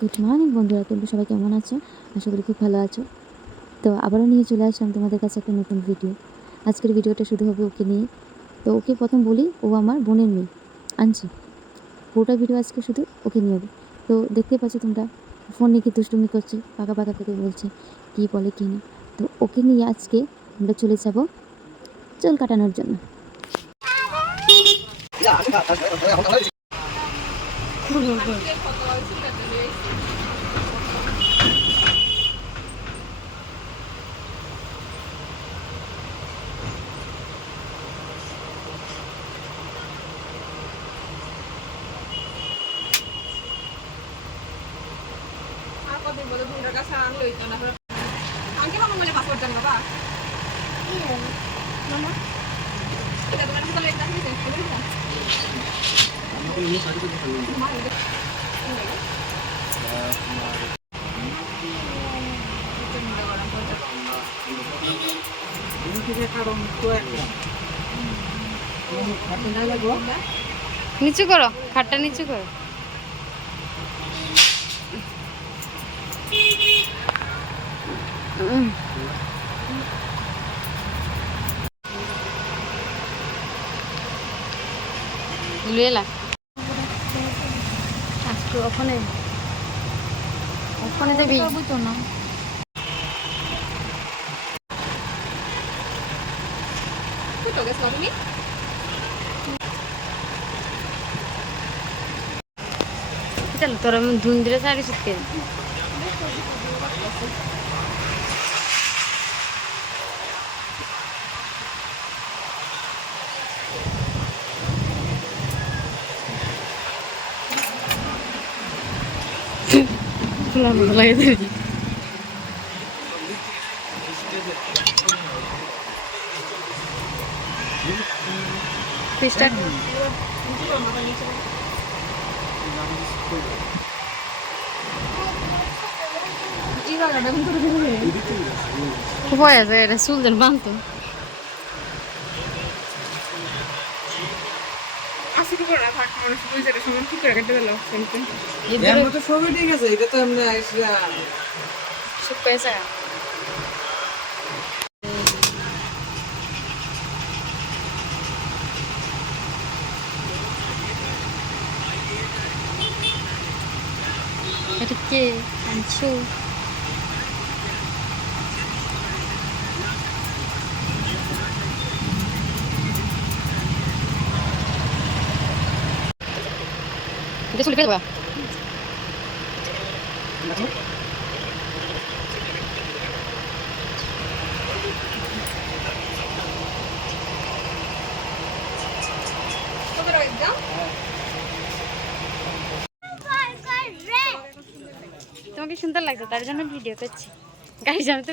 Good morning বন্ধুরা, তোমরা সবাই কেমন আছো? আশা করি খুব ভালো আছো। তো আবারও নিয়ে চলে আসলাম তোমাদের কাছে একটা নতুন ভিডিও। আজকের ভিডিওটা শুধু হবে ওকে নিয়ে। তো ওকে প্রথম বলি, ও আমার বোনের মেয়ে আনছি। পুরোটা ভিডিও আজকে শুধু ওকে নিয়ে হবে। তো দেখতে পাচ্ছ তোমরা, ফোন নিয়ে কি দুষ্টুমি করছে, পাকা পাকা করে বলছে, কী বলে কী না। তো ওকে নিয়ে আজকে আমরা চলে যাব চুল কাটানোর জন্য। নিচু করো, খাটটা নিচু করো। লুয়েলা আজকে ওখানে ওখানে দেবি তো না। চলো তোর ধুন্দিরে শাড়ি শিখতে লাগে ফিশটা ভয় আছে, এটা চুলদের বানতো শুকাইছে। এটা কে আনছো? এটা চুল ফেলবা? তোমাকে সুন্দর লাগছে, তার জন্য ভিডিও করছি। গাড়ি জানতে